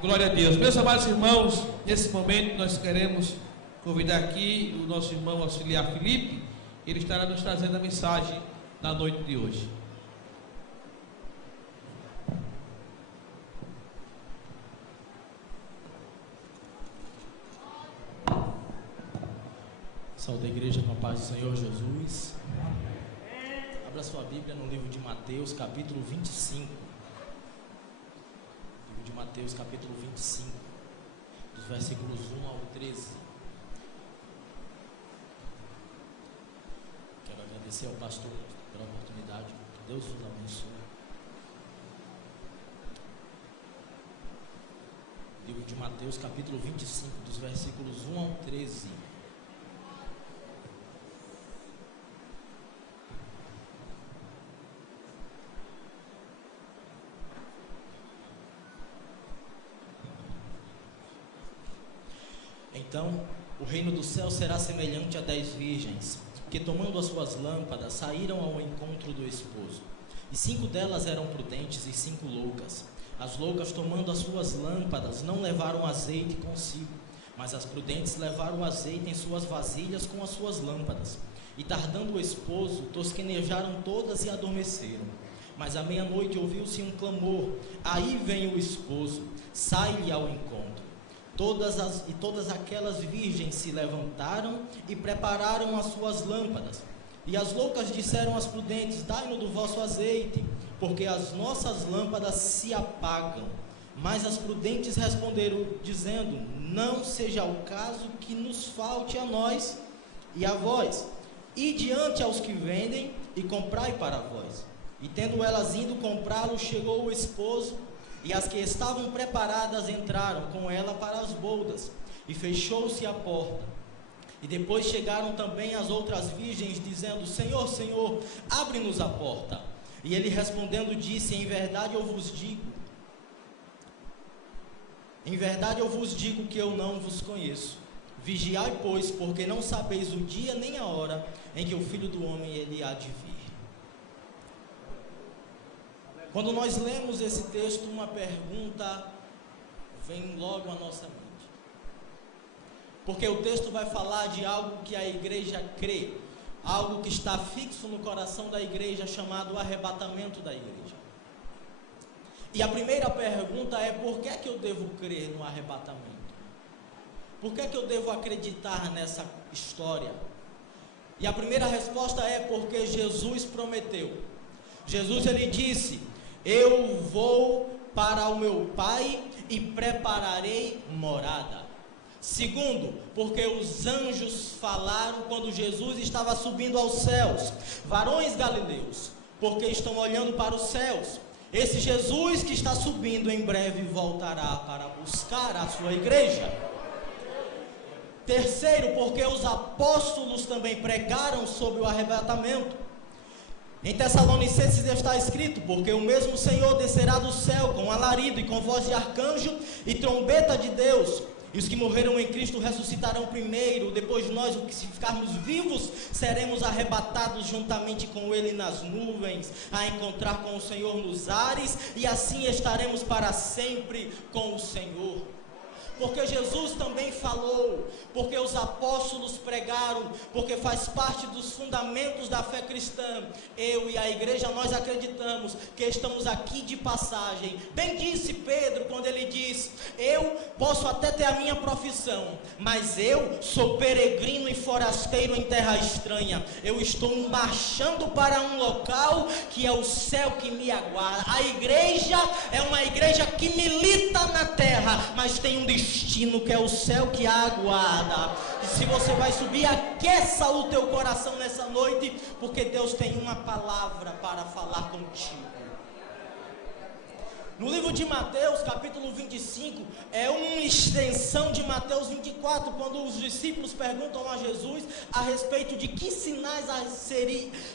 Glória a Deus. Meus amados irmãos, nesse momento nós queremos convidar aqui o nosso irmão auxiliar Felipe. Ele estará nos trazendo a mensagem na noite de hoje. Saúde a igreja com a paz do Senhor Jesus. Abra sua Bíblia no livro de Mateus, capítulo 25. Livro de Mateus, capítulo 25, dos versículos 1 ao 13. Quero agradecer ao pastor pela oportunidade. Que Deus os abençoe. Livro de Mateus, capítulo 25, dos versículos 1 ao 13. Então, o reino do céu será semelhante a 10 virgens, que tomando as suas lâmpadas, saíram ao encontro do esposo. E 5 delas eram prudentes e 5 loucas. As loucas, tomando as suas lâmpadas, não levaram azeite consigo, mas as prudentes levaram azeite em suas vasilhas com as suas lâmpadas. E tardando o esposo, tosquenejaram todas e adormeceram. Mas à meia-noite ouviu-se um clamor: aí vem o esposo, sai-lhe ao encontro. Todas aquelas virgens se levantaram e prepararam as suas lâmpadas. E as loucas disseram às prudentes: dai-nos do vosso azeite, porque as nossas lâmpadas se apagam. Mas as prudentes responderam, dizendo: não seja o caso que nos falte a nós e a vós. E diante aos que vendem e comprai para vós. E tendo elas ido comprá-lo, chegou o esposo, e as que estavam preparadas entraram com ela para as bodas, e fechou-se a porta. E depois chegaram também as outras virgens, dizendo: Senhor, Senhor, abre-nos a porta. E ele respondendo disse: em verdade eu vos digo que eu não vos conheço. Vigiai, pois, porque não sabeis o dia nem a hora em que o Filho do Homem ele há de vir. Quando nós lemos esse texto, uma pergunta vem logo à nossa mente. Porque o texto vai falar de algo que a igreja crê, algo que está fixo no coração da igreja, chamado arrebatamento da igreja. E a primeira pergunta é: por que é que eu devo crer no arrebatamento? Por que é que eu devo acreditar nessa história? E a primeira resposta é porque Jesus prometeu. Jesus ele disse: eu vou para o meu Pai e prepararei morada. Segundo, porque os anjos falaram quando Jesus estava subindo aos céus: varões galileus, porque estão olhando para os céus. Esse Jesus que está subindo em breve voltará para buscar a sua igreja. Terceiro, porque os apóstolos também pregaram sobre o arrebatamento. Em Tessalonicenses está escrito: porque o mesmo Senhor descerá do céu com alarido e com voz de arcanjo e trombeta de Deus, e os que morreram em Cristo ressuscitarão primeiro. Depois nós, os que ficarmos vivos, seremos arrebatados juntamente com Ele nas nuvens, a encontrar com o Senhor nos ares, e assim estaremos para sempre com o Senhor. Porque Jesus também falou, porque os apóstolos pregaram, porque faz parte dos fundamentos da fé cristã. Eu e a igreja, nós acreditamos que estamos aqui de passagem. Bem disse Pedro quando ele diz: eu posso até ter a minha profissão, mas eu sou peregrino e forasteiro em terra estranha. Eu estou marchando para um local que é o céu que me aguarda. A igreja é uma igreja que milita na terra, mas tem um destino que é o céu que a aguarda. E se você vai subir, aqueça o teu coração nessa noite, porque Deus tem uma palavra para falar contigo. No livro de Mateus, capítulo 25, é uma extensão de Mateus 24, quando os discípulos perguntam a Jesus a respeito de que sinais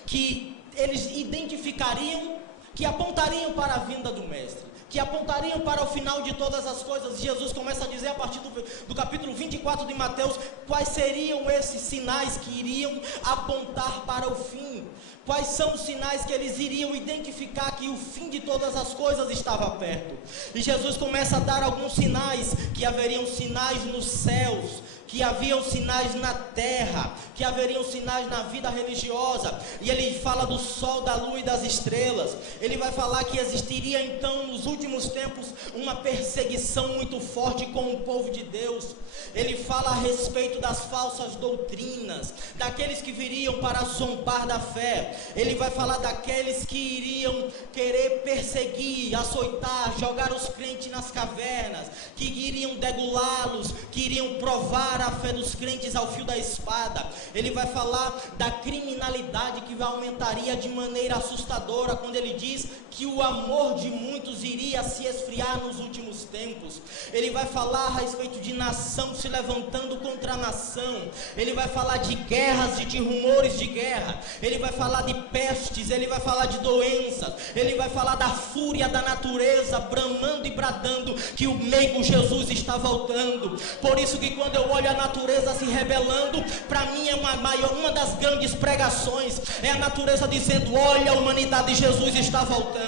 que eles identificariam que apontariam para a vinda do Mestre, que apontariam para o final de todas as coisas. Jesus começa a dizer a partir do capítulo 24 de Mateus, quais seriam esses sinais que iriam apontar para o fim. Quais são os sinais que eles iriam identificar que o fim de todas as coisas estava perto. E Jesus começa a dar alguns sinais, que haveriam sinais nos céus, que haviam sinais na terra, que haveriam sinais na vida religiosa. E ele fala do sol, da lua e das estrelas. Ele vai falar que existiria então nos últimos tempos uma perseguição muito forte com o povo de Deus. Ele fala a respeito das falsas doutrinas, daqueles que viriam para zombar da fé. Ele vai falar daqueles que iriam querer perseguir, açoitar, jogar os crentes nas cavernas, que iriam degolá-los, que iriam provar a fé dos crentes ao fio da espada. Ele vai falar da criminalidade que aumentaria de maneira assustadora, quando ele diz que o amor de muitos iria se esfriar nos últimos tempos. Ele vai falar a respeito de nação se levantando contra a nação. Ele vai falar de guerras e de rumores de guerra. Ele vai falar de pestes, ele vai falar de doenças. Ele vai falar da fúria da natureza bramando e bradando que o meigo Jesus está voltando. Por isso que quando eu olho a natureza se rebelando, para mim é uma das grandes pregações, é a natureza dizendo: olha, a humanidade de Jesus está voltando.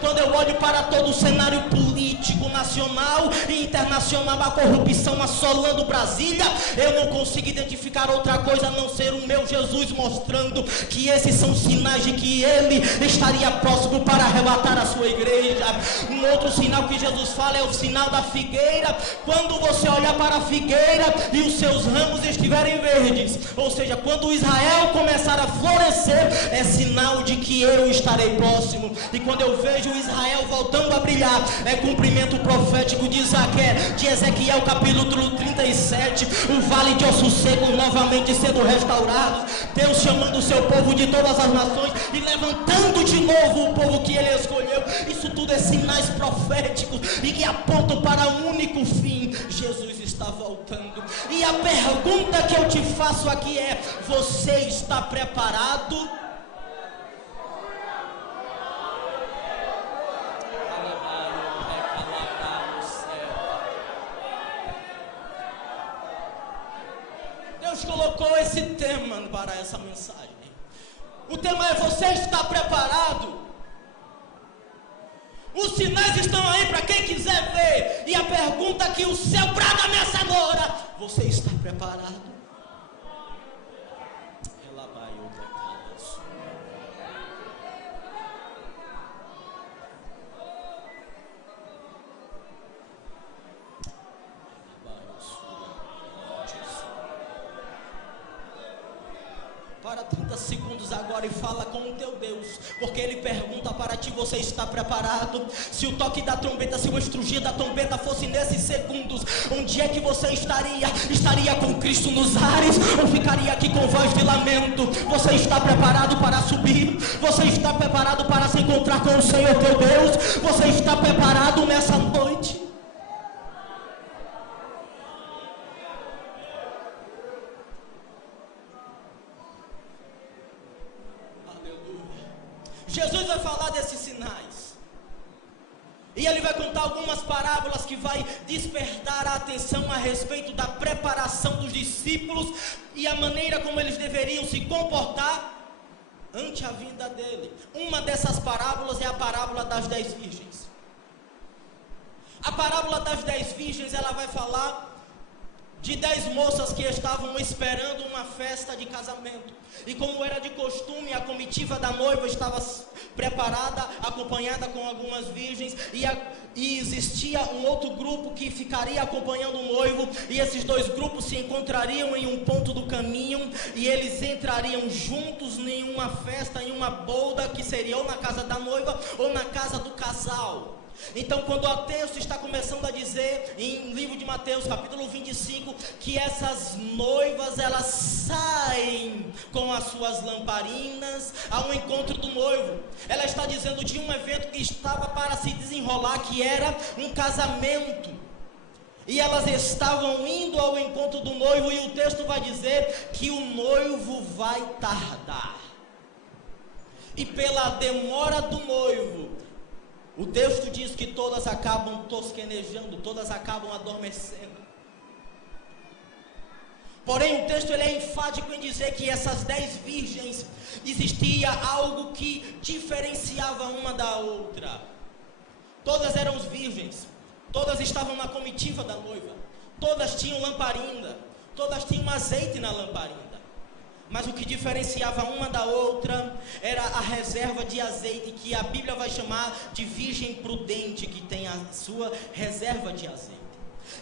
Quando eu olho para todo o cenário político nacional e internacional, a corrupção assolando Brasília, eu não consigo identificar outra coisa a não ser o meu Jesus mostrando que esses são sinais de que ele estaria próximo para arrebatar a sua igreja. Um outro sinal que Jesus fala é o sinal da figueira. Quando você olhar para a figueira e os seus ramos estiverem verdes, ou seja, quando Israel começar a florescer, é sinal de que eu estarei próximo. E quando eu vejo Israel voltando a brilhar, é cumprimento profético de Ezequiel capítulo 37, o vale de ossos secos novamente sendo restaurado, Deus chamando o seu povo de todas as nações e levantando de novo o povo que ele escolheu. Isso tudo é sinais proféticos e que apontam para um único fim: Jesus está voltando. E a pergunta que eu te faço aqui é: você está preparado? Deus colocou esse tema para essa mensagem. O tema é: você está preparado? Os sinais estão aí para quem quiser ver. E a pergunta que o céu brada nessa agora: você está preparado? Para 30 segundos agora e fala com o teu Deus, porque Ele pergunta para ti: você está preparado? Se o toque da trombeta, se o estrugir da trombeta fosse nesses segundos, onde é que você estaria? Estaria com Cristo nos ares ou ficaria aqui com voz de lamento? Você está preparado para subir? Você está preparado para se encontrar com o Senhor teu Deus? Você está preparado nessa noite? Jesus vai falar desses sinais, e ele vai contar algumas parábolas que vai despertar a atenção a respeito da preparação dos discípulos e a maneira como eles deveriam se comportar ante a vinda dele. Uma dessas parábolas é a parábola das 10 virgens. A parábola das 10 virgens, ela vai falar de 10 moças que estavam esperando uma festa de casamento. E como era de costume, a comitiva da noiva estava preparada, acompanhada com algumas virgens, e existia um outro grupo que ficaria acompanhando o noivo, e esses dois grupos se encontrariam em um ponto do caminho, e eles entrariam juntos em uma festa, em uma boda, que seria ou na casa da noiva ou na casa do casal. Então, quando o texto está começando a dizer em livro de Mateus capítulo 25 que essas noivas, elas saem com as suas lamparinas ao encontro do noivo, ela está dizendo de um evento que estava para se desenrolar, que era um casamento, e elas estavam indo ao encontro do noivo, e o texto vai dizer que o noivo vai tardar. E pela demora do noivo, o texto diz que todas acabam tosquenejando, todas acabam adormecendo. Porém, o texto ele é enfático em dizer que essas 10 virgens, existia algo que diferenciava uma da outra. Todas eram virgens, todas estavam na comitiva da noiva, todas tinham lamparina, todas tinham azeite na lamparina. Mas o que diferenciava uma da outra era a reserva de azeite, que a Bíblia vai chamar de virgem prudente, que tem a sua reserva de azeite.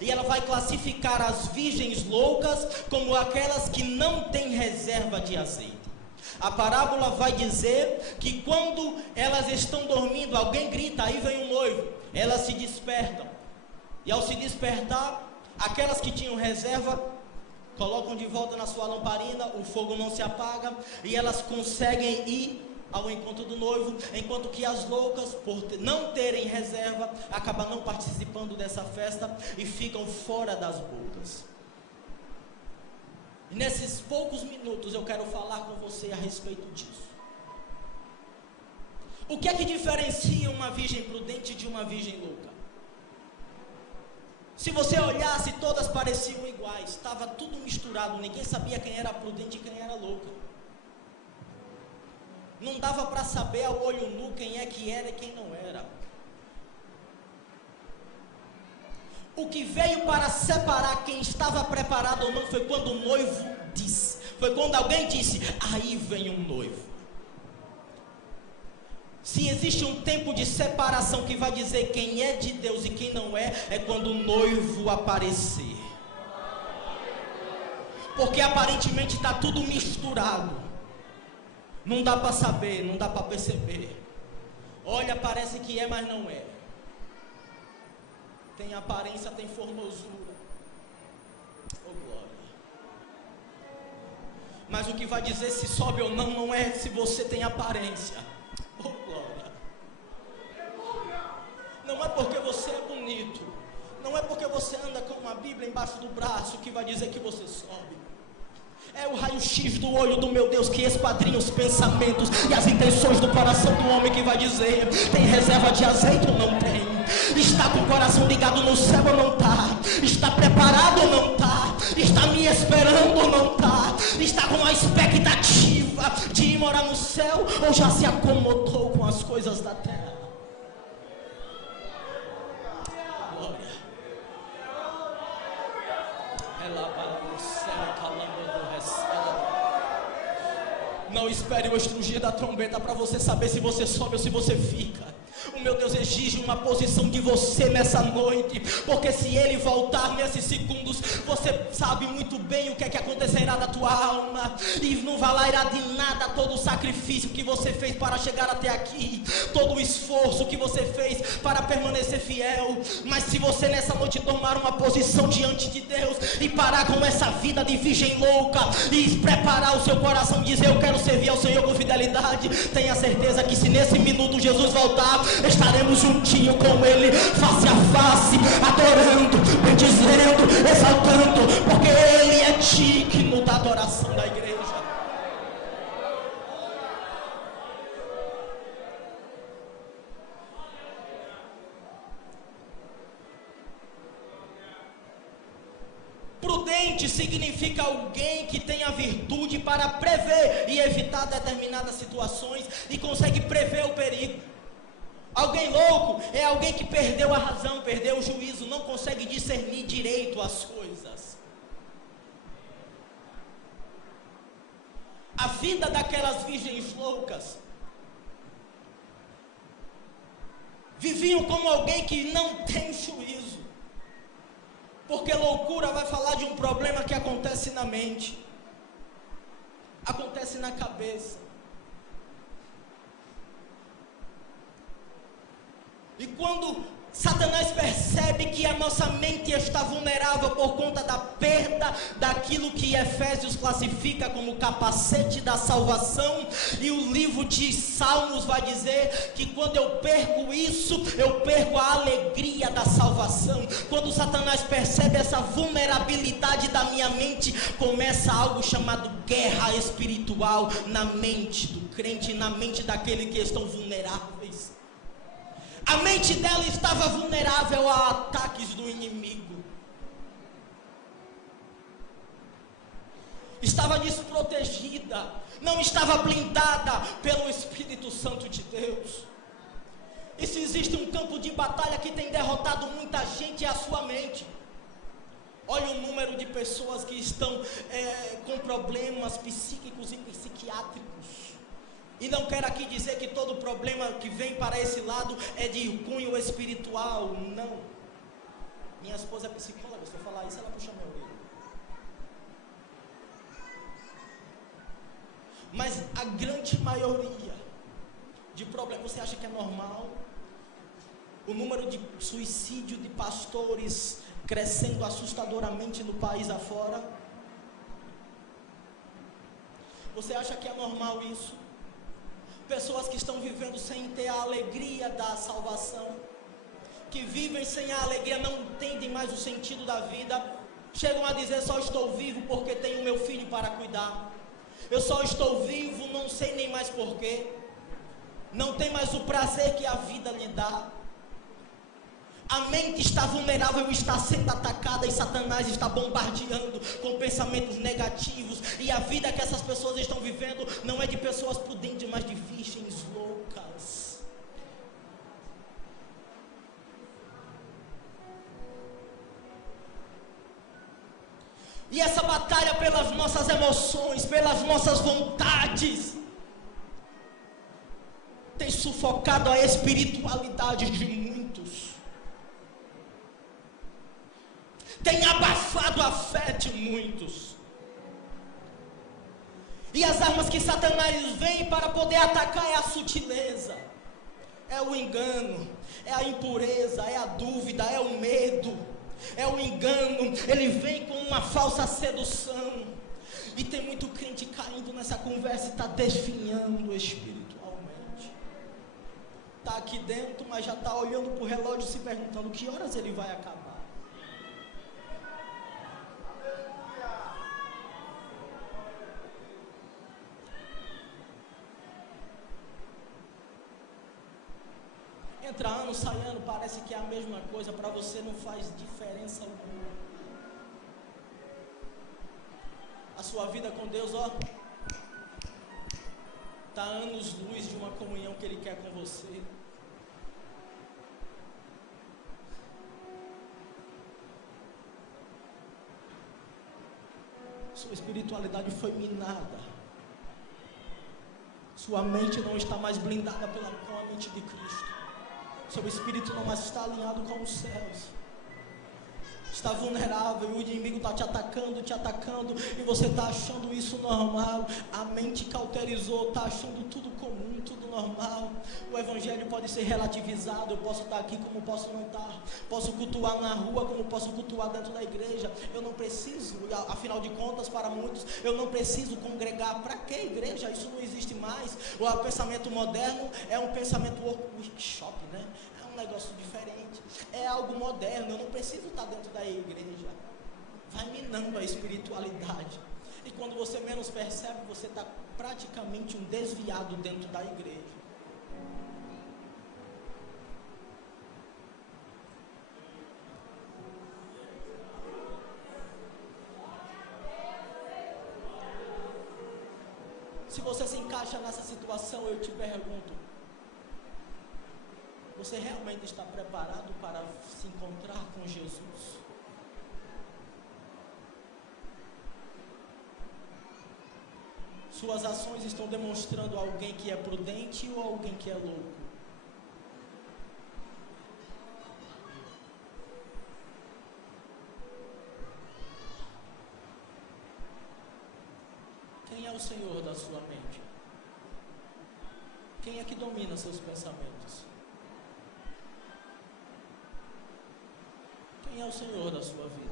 E ela vai classificar as virgens loucas como aquelas que não têm reserva de azeite. A parábola vai dizer que quando elas estão dormindo, alguém grita, aí vem o noivo. Elas se despertam. E ao se despertar, aquelas que tinham reserva colocam de volta na sua lamparina, o fogo não se apaga, e elas conseguem ir ao encontro do noivo, enquanto que as loucas, por não terem reserva, acabam não participando dessa festa e ficam fora das bocas. E nesses poucos minutos eu quero falar com você a respeito disso. O que é que diferencia uma virgem prudente de uma virgem louca? Se você olhasse, todas pareciam iguais, estava tudo misturado, ninguém sabia quem era prudente e quem era louca. Não dava para saber ao olho nu quem é que era e quem não era. O que veio para separar quem estava preparado ou não foi quando o noivo disse. Foi quando alguém disse, aí vem um noivo. Se existe um tempo de separação que vai dizer quem é de Deus e quem não é, é quando o noivo aparecer. Porque aparentemente está tudo misturado. Não dá para saber, não dá para perceber. Olha, parece que é, mas não é. Tem aparência, tem formosura. Oh glória. Mas o que vai dizer se sobe ou não, não é se você tem aparência. Oh glória. Não é porque você é bonito, não é porque você anda com uma Bíblia embaixo do braço que vai dizer que você sobe. É o raio-x do olho do meu Deus que esquadrinha os pensamentos e as intenções do coração do homem que vai dizer, tem reserva de azeite ou não tem? Está com o coração ligado no céu ou não está? Está preparado ou não está? Está me esperando ou não está? Está com a expectativa de ir morar no céu ou já se acomodou com as coisas da terra? Glória. Não espere o estrugir da trombeta para você saber se você sobe ou se você fica. O meu Deus exige uma posição de você nessa noite, porque se Ele voltar nesses segundos, você sabe muito bem o que é que acontecerá da tua alma, e não valerá de nada todo o sacrifício que você fez para chegar até aqui, todo o esforço que você fez para permanecer fiel. Mas se você nessa noite tomar uma posição diante de Deus e parar com essa vida de virgem louca e preparar o seu coração e dizer, eu quero servir ao Senhor com fidelidade, tenha certeza que se nesse minuto Jesus voltar, estaremos juntinho com Ele, face a face, adorando, bendizendo, exaltando, porque Ele é digno da adoração da igreja. Prudente significa alguém que tem a virtude para prever e evitar determinadas situações e consegue prever o perigo. Alguém louco é alguém que perdeu a razão, perdeu o juízo, não consegue discernir direito as coisas. A vida daquelas virgens loucas viviam como alguém que não tem juízo, porque loucura vai falar de um problema que acontece na mente, acontece na cabeça. E quando Satanás percebe que a nossa mente está vulnerável por conta da perda daquilo que Efésios classifica como capacete da salvação, e o livro de Salmos vai dizer que quando eu perco isso, eu perco a alegria da salvação. Quando Satanás percebe essa essa vulnerabilidade da minha mente, começa algo chamado guerra espiritual na mente do crente, na mente daquele que estão vulneráveis. A mente dela estava vulnerável a ataques do inimigo. Estava desprotegida, não estava blindada pelo Espírito Santo de Deus. E se existe um campo de batalha que tem derrotado muita gente, é a sua mente. Olha o número de pessoas que estão com problemas psíquicos e psiquiátricos. E não quero aqui dizer que todo problema que vem para esse lado é de cunho espiritual, não. Minha esposa é psicóloga, se eu falar isso ela puxa meu orelha. Mas a grande maioria de problemas, você acha que é normal? O número de suicídio de pastores crescendo assustadoramente no país afora. Você acha que é normal isso? Pessoas que estão vivendo sem ter a alegria da salvação, que vivem sem a alegria, não entendem mais o sentido da vida, chegam a dizer: só estou vivo porque tenho meu filho para cuidar. Eu só estou vivo, não sei nem mais porquê. Não tem mais o prazer que a vida lhe dá. A mente está vulnerável, está sendo atacada, e Satanás está bombardeando com pensamentos negativos. E a vida que essas pessoas estão vivendo não é de pessoas prudentes, mas de virgens loucas. E essa batalha pelas nossas emoções, pelas nossas vontades, tem sufocado a espiritualidade de muitos, tem abafado a fé de muitos. E as armas que Satanás vem para poder atacar é a sutileza, é o engano, é a impureza, é a dúvida, é o medo, é o engano. Ele vem com uma falsa sedução. E tem muito crente caindo nessa conversa e está desfinhando espiritualmente. Está aqui dentro, mas já está olhando para o relógio, se perguntando que horas ele vai acabar. Entra ano, sai ano, parece que é a mesma coisa, para você não faz diferença alguma. A sua vida com Deus, ó, está anos luz de uma comunhão que Ele quer com você. Sua espiritualidade foi minada. Sua mente não está mais blindada com a mente de Cristo. Seu espírito não mais está alinhado com os céus. Está vulnerável e o inimigo está te atacando, e você está achando isso normal. A mente cauterizou, está achando tudo comum, tudo normal. O evangelho pode ser relativizado. Eu posso estar aqui como posso não estar. Posso cultuar na rua como posso cultuar dentro da igreja. Eu não preciso, afinal de contas, para muitos, eu não preciso congregar. Para que igreja? Isso não existe mais. O pensamento moderno é um pensamento workshop, né? É um negócio diferente. É algo moderno. Eu não preciso estar dentro da igreja. Vai minando a espiritualidade. E quando você menos percebe, você está praticamente um desviado dentro da igreja. Se você se encaixa nessa situação, eu te pergunto: você realmente está preparado para se encontrar com Jesus? Suas ações estão demonstrando alguém que é prudente ou alguém que é louco? Quem é o Senhor da sua mente? Quem é que domina seus pensamentos? Quem é o Senhor da sua vida?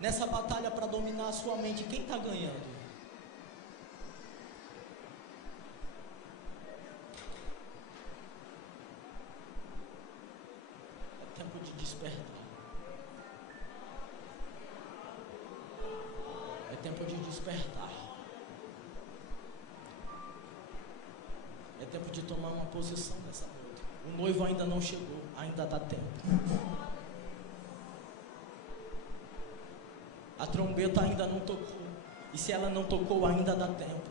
Nessa batalha para dominar a sua mente, quem está ganhando? É tempo de despertar. tempo de despertar. É tempo de tomar uma posição nessa noite. O noivo ainda não chegou, ainda dá tempo. A trombeta ainda não tocou. E se ela não tocou, ainda dá tempo.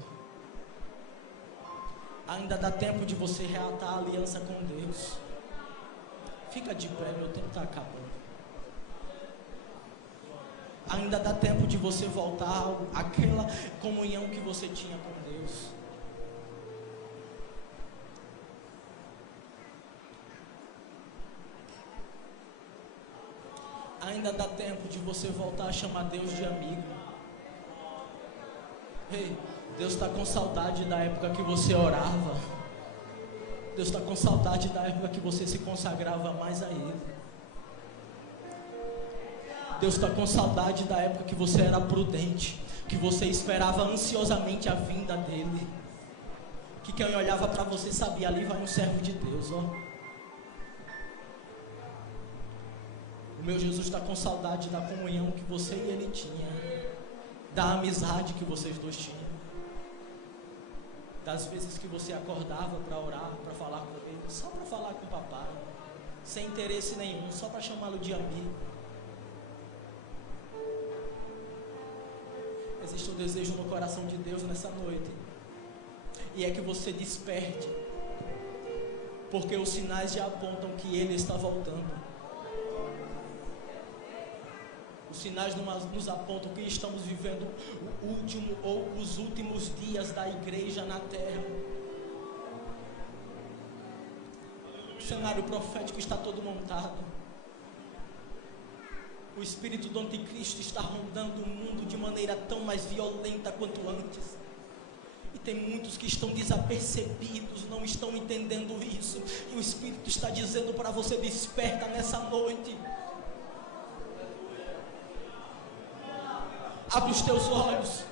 Ainda dá tempo de você reatar a aliança com Deus. Fica de pé, meu tempo está acabando. Ainda dá tempo de você voltar àquela comunhão que você tinha com Deus. Ainda dá tempo de você voltar a chamar Deus de amigo. Ei, Deus está com saudade da época que você orava. Deus está com saudade da época que você se consagrava mais a Ele. Deus está com saudade da época que você era prudente, que você esperava ansiosamente a vinda dEle, que quem olhava para você sabia, ali vai um servo de Deus, ó. O meu Jesus está com saudade da comunhão que você e Ele tinha, da amizade que vocês dois tinham, das vezes que você acordava para orar, para falar com Ele, só para falar com o papai, sem interesse nenhum, só para chamá-lo de amigo. Existe um desejo no coração de Deus nessa noite, e é que você desperte, porque os sinais já apontam que Ele está voltando. Os sinais nos apontam que estamos vivendo o último ou os últimos dias da igreja na terra. O cenário profético está todo montado. O espírito do anticristo está rondando o mundo de maneira tão mais violenta quanto antes. E tem muitos que estão desapercebidos, não estão entendendo isso. E o Espírito está dizendo para você: desperta nessa noite. Abre os teus olhos.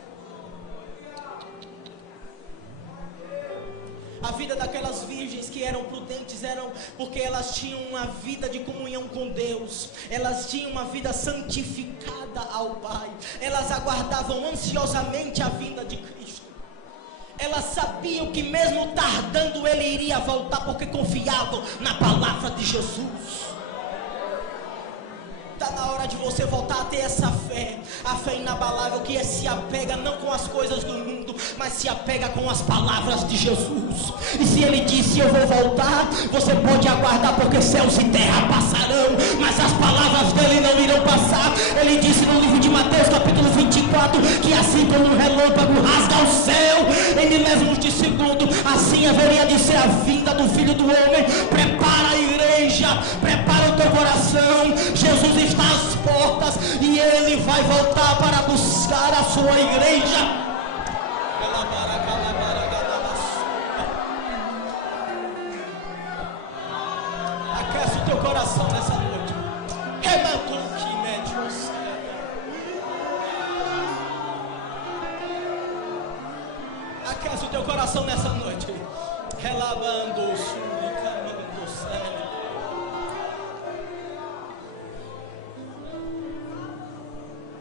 A vida daquelas virgens que eram prudentes eram porque elas tinham uma vida de comunhão com Deus. Elas tinham uma vida santificada ao Pai. Elas aguardavam ansiosamente a vinda de Cristo. Elas sabiam que mesmo tardando Ele iria voltar, porque confiavam na palavra de Jesus. Está na hora de você voltar a ter essa fé, a fé inabalável que se apega não com as coisas do mundo, mas se apega com as palavras de Jesus. E se Ele disse eu vou voltar, você pode aguardar, porque céus e terra passarão, mas as palavras dele não irão passar. Ele disse no livro de Mateus capítulo 24, que assim como um relâmpago rasga o céu em milésimos de segundo, assim haveria de ser a vinda do Filho do Homem. Prepara a igreja, prepara o teu coração. Jesus está às portas e Ele vai voltar para buscar a sua igreja. Aquece o teu coração nessa noite. Aquece o teu coração nessa noite. Relabando, suricamando, céu.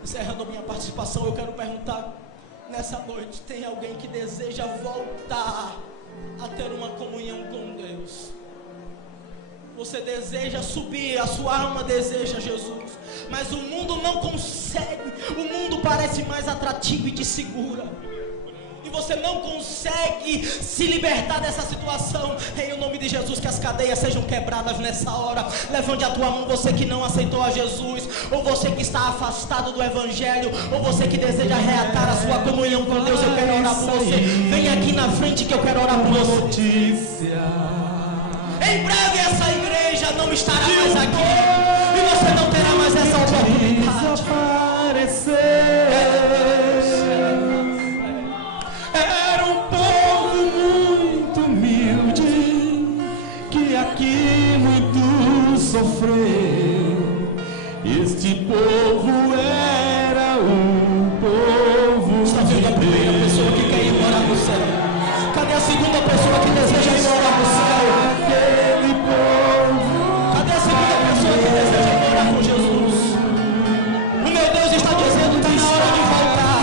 Encerrando minha participação, eu quero perguntar nessa noite: tem alguém que deseja voltar a ter uma comunhão com Deus? Você deseja subir, a sua alma deseja Jesus, mas o mundo não consegue. O mundo parece mais atrativo e te segura, e você não consegue se libertar dessa situação. Em nome de Jesus, que as cadeias sejam quebradas nessa hora. Levante a tua mão, você que não aceitou a Jesus, ou você que está afastado do Evangelho, ou você que deseja reatar a sua comunhão com Deus. Eu quero orar por você. Vem aqui na frente que eu quero orar por você. Em breve essa igreja não estará mais aqui, e você não terá mais essa oportunidade. Era um povo muito humilde, que aqui muito sofreu. Este povo era o povo. Está vendo a primeira pessoa que quer ir morar no céu? Cadê a segunda pessoa que deseja ir morar no céu? Aquele povo. Cadê a segunda pessoa que deseja ir morar com Jesus? O meu Deus está dizendo: está na hora de voltar.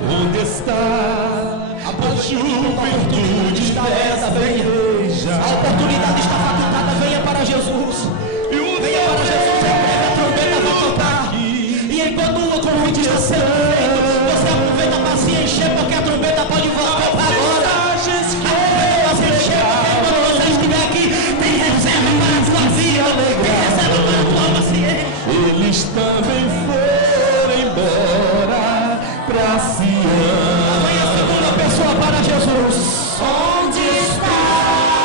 Onde está a juventude desta igreja? A oportunidade está facultada, venha para Jesus. Venha para Jesus, em breve a trombeta vai tocar. E enquanto o convite está sendo feito, você aproveita para se encher, porque a trombeta pode voltar agora. Aproveita para se encher, porque quando você estiver aqui, tem reserva para a sua vida, tem reserva para a tua alma se encher. Eles também foram embora para Sião. Amanhã a segunda pessoa para Jesus. Onde está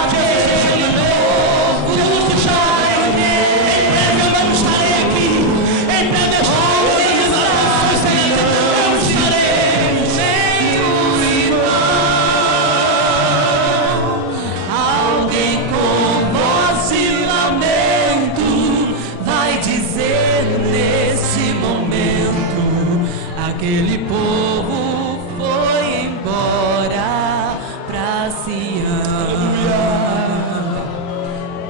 aquele povo? Jesus te chama. Em breve eu não estarei aqui. Em breve eu estarei. Eu estarei. Sem o irmão, alguém com voz de lamento vai dizer nesse momento: aquele povo foi embora pra Sião.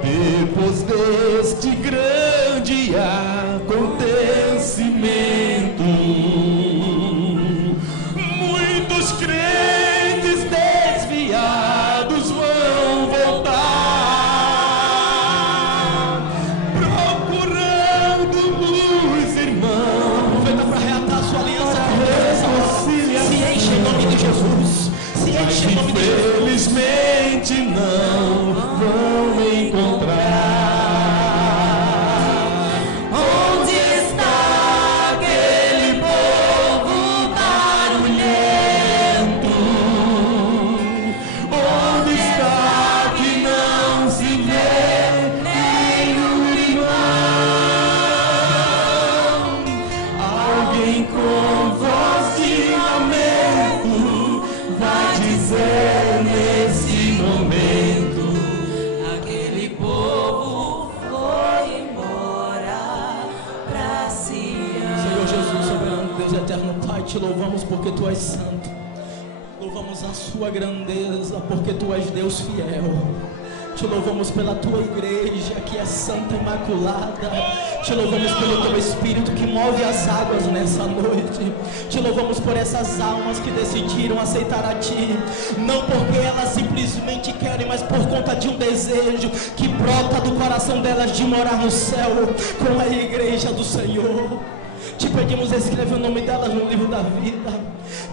Depois deste grande acontecimento, muitos crentes desviados vão voltar, procurando os irmãos. Aproveita para reatar a sua aliança com Deus. Se enche em nome de Jesus. Se enche em nome de Jesus. Infelizmente não vão encontrar. Onde está aquele povo barulhento? Onde está que não se vê nenhum irmão? Alguém com voz de lamento vai dizer nesse momento: aquele povo foi embora pra Sião. Senhor Jesus, soberano Deus eterno Pai, te louvamos porque Tu és santo. Louvamos a sua grandeza porque Tu és Deus fiel. Te louvamos pela Tua igreja que é santa e imaculada. Te louvamos pelo Teu Espírito que move as águas nessa noite. Te louvamos por essas almas que decidiram aceitar a Ti, não porque elas simplesmente querem, mas por conta de um desejo que brota do coração delas de morar no céu com a igreja do Senhor. Te pedimos, escreve o nome delas no livro da vida.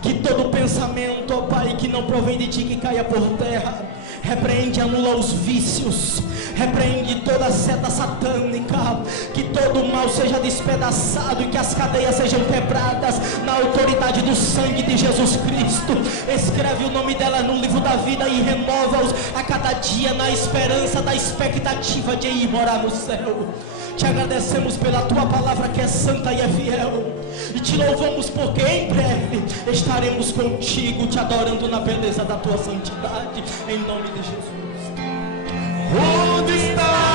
Que todo pensamento, ó Pai, que não provém de Ti, que caia por terra. Repreende e anula os vícios. Repreende toda seta satânica. Que todo mal seja despedaçado e que as cadeias sejam quebradas na autoridade do sangue de Jesus Cristo. Escreve o nome dela no livro da vida e renova-os a cada dia na esperança da expectativa de ir morar no céu. Te agradecemos pela Tua palavra que é santa e é fiel. E te louvamos porque em breve estaremos contigo, te adorando na beleza da Tua santidade. Em nome de Jesus. Onde está